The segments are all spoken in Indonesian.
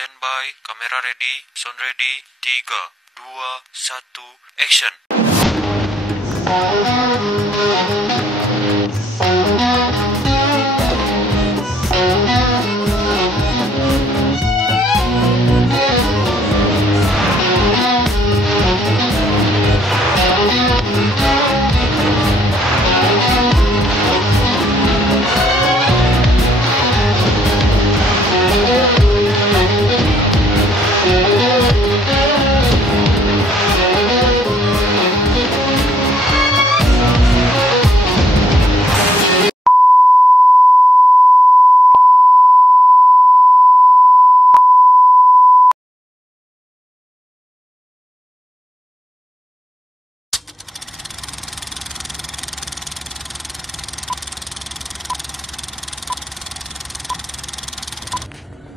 Standby, kamera ready, sound ready, 3, 2, 1, action.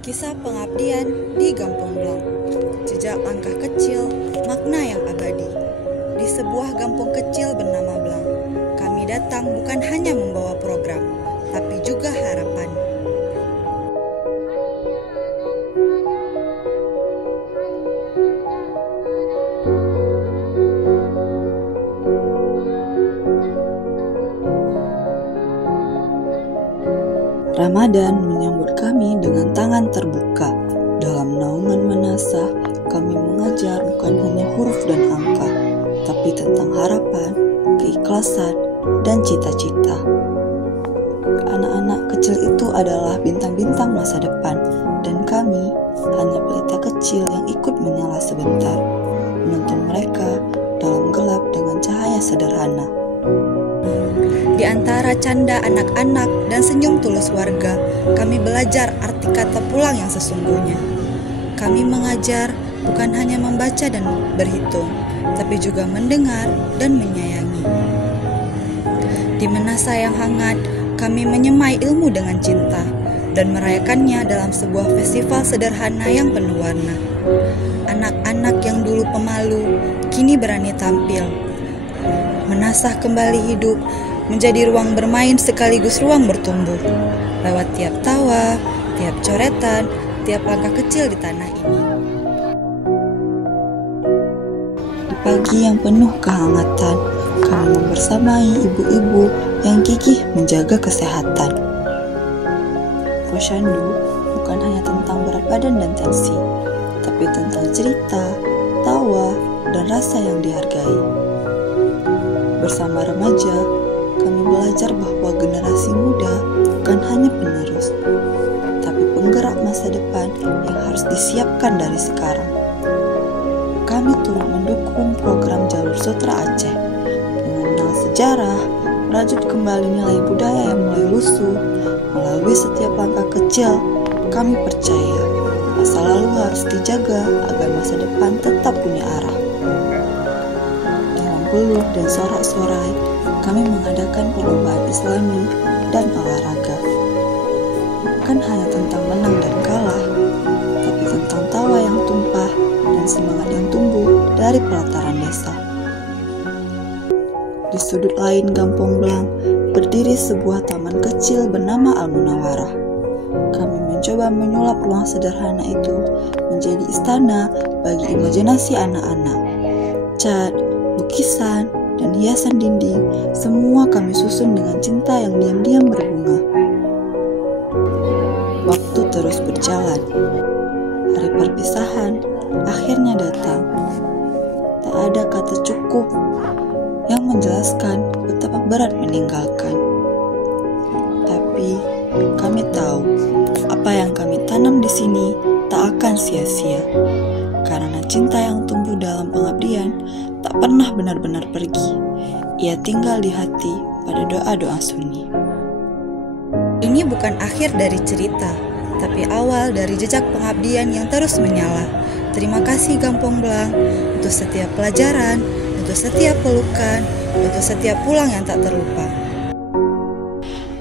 Kisah pengabdian di Gampong Blang. Jejak langkah kecil, makna yang abadi. Di sebuah kampung kecil bernama Blang, kami datang bukan hanya membawa program, tapi juga harapan. Ramadan menyambut kami dengan tangan terbuka. Dalam naungan manasah, kami mengajar bukan hanya huruf dan angka, tapi tentang harapan, keikhlasan, dan cita-cita. Anak-anak kecil itu adalah bintang-bintang masa depan, dan kami hanya pelita kecil yang ikut menyala sebentar, menuntun mereka dalam gelap dengan cahaya sederhana. Di antara canda anak-anak dan senyum tulus warga, kami belajar arti kata pulang yang sesungguhnya. Kami mengajar bukan hanya membaca dan berhitung, tapi juga mendengar dan menyayangi. Di manasa yang hangat, kami menyemai ilmu dengan cinta dan merayakannya dalam sebuah festival sederhana yang penuh warna. Anak-anak yang dulu pemalu, kini berani tampil. Manasah kembali hidup, menjadi ruang bermain sekaligus ruang bertumbuh. Lewat tiap tawa, tiap coretan, tiap langkah kecil di tanah ini. Di pagi yang penuh kehangatan, kami membersamai ibu-ibu yang gigih menjaga kesehatan. Posyandu bukan hanya tentang berat badan dan tensi, tapi tentang cerita, tawa, dan rasa yang dihargai. Bersama remaja, kami belajar bahwa generasi muda bukan hanya penerus, tapi penggerak masa depan yang harus disiapkan dari sekarang. Kami turut mendukung program Jalur Sutra Aceh, mengenal sejarah, merajut kembali nilai budaya yang mulai lusuh. Melalui setiap langkah kecil, kami percaya masa lalu harus dijaga agar masa depan tetap punya arah. Dalam peluk dan sorak-sorai, kami mengadakan perlombaan Islami dan olahraga. Bukan hanya tentang menang dan kalah, tapi tentang tawa yang tumpah dan semangat yang tumbuh dari pelataran desa. Di sudut lain Gampong Blang, berdiri sebuah taman kecil bernama Al-Munawarah. Kami mencoba menyulap ruang sederhana itu menjadi istana bagi imajinasi anak-anak. Cat, lukisan, dan hiasan dinding, semua kami susun dengan cinta yang diam-diam berbunga. Waktu terus berjalan. Hari perpisahan akhirnya datang. Tak ada kata cukup yang menjelaskan betapa berat meninggalkan. Tapi kami tahu apa yang kami tanam di sini tak akan sia-sia. Karena cinta yang tumbuh dalam pengabdian tak pernah benar-benar pergi. Ia tinggal di hati pada doa-doa sunyi. Ini bukan akhir dari cerita, tapi awal dari jejak pengabdian yang terus menyala. Terima kasih Gampong Blang untuk setiap pelajaran, untuk setiap pelukan, untuk setiap pulang yang tak terlupa.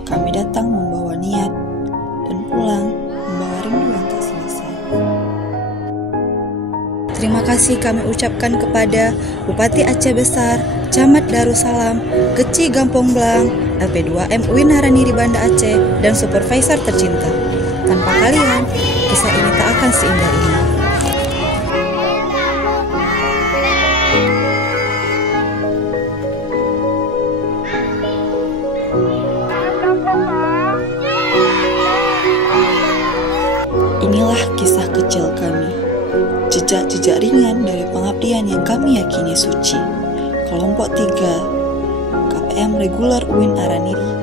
Kami datang membawa niat dan pulang membawa rindu yang tak selesai. Terima kasih kami ucapkan kepada Bupati Aceh Besar, Camat Darussalam, Keci Gampong Blang, LP2M UIN Harani di Banda Aceh, dan Supervisor tercinta. Tanpa kalian, kisah ini tak akan seindah ini. Inilah kisah kecil kami, jejak-jejak ringan dari pengabdian yang kami yakini suci. Kelompok 3, KPM Reguler UIN Araniri,